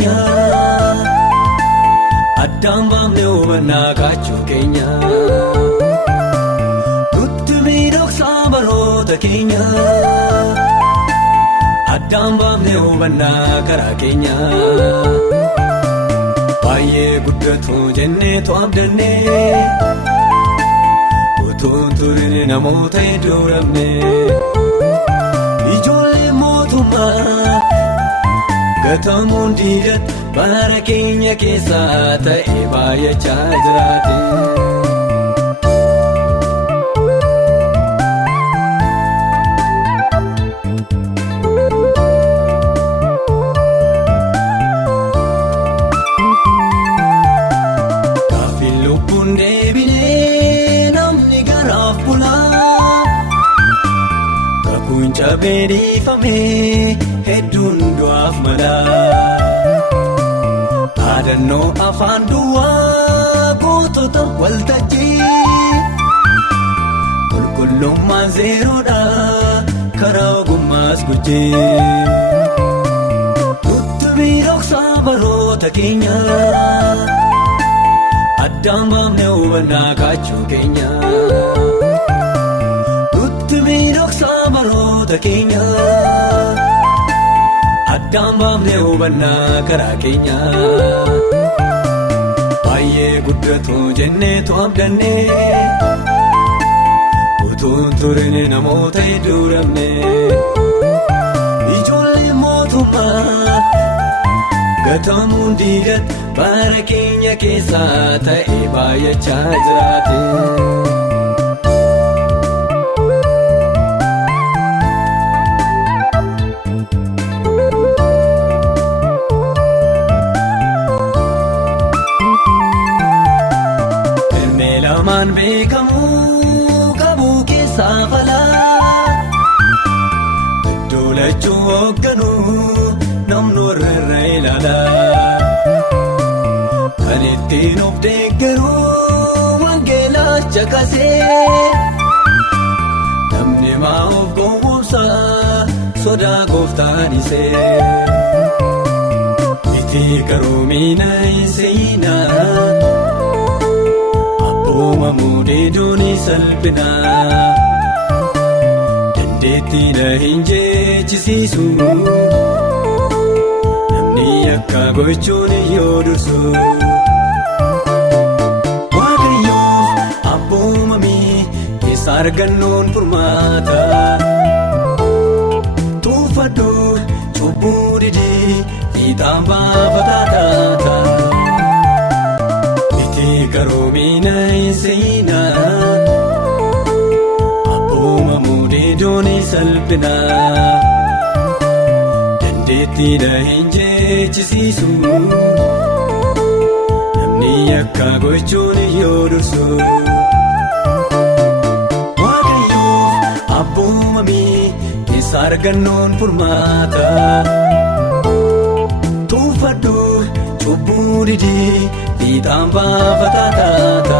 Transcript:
keenya addaan baafne hubannaa kaachuu keenya nutti miidhagsaa baroota keenya addaan baafne hubannaa karaa keenya baay'ee guddatu jenneetu abdannee utuun turine namoota hedduu dhabne ijoollee mootummaa gatamuun diidan bara keenya keessaa ta'ee baay'achaa jiraate. Gaafiin lubbuun deebinee namni garaaf bulaa kakuun cabee dhiifamee hedduun du'aaf malaa. Yaadannoo afaan duwwaa gootota waltajjii qulqullummaan zeeroodha karaa ogummaas gujjee nutti miidhagsaa baroota keenya addaan baafne hubannaa kaachuu keenya nutti miidhagsaa baroota keenya addaan baafne hubannaa karaa keenya baay'ee guddatu jenneetu abdannee utuun turine namoota hedduu dhabne ijoollee mootummaa gatamuun diidan bara keenya keessaa ta'ee baay'achaa jiraate. Lamaan beekamuu qabu keessaa falaa iddoo lachuu hoogganuu namni warra irra ilaalaa kan ittiin of deeggaruu wangeelaacha kasee namni maa of gowwoomsaa sodaa gooftaan isee itti qaroomiina hin seenaa. Uumamuu deeduuni salphinaa dandeettiidha hin jechisiisu namni akka gochuun yoo dursu waaqayyoof abboomamii keessa argannoon furmaata tuuffadhu cubbuu didee fiixaan baafataa taata. Qaroomiina hin seenaa abboomamuu deeduuni salphinaa dandeettiidha hin jechisiisu namni akka gochuun yoo dursu waaqayyoof abboomamii keessa argannoon furmaata tuuffadhu cubbuu didee fiixaan baafataa taata.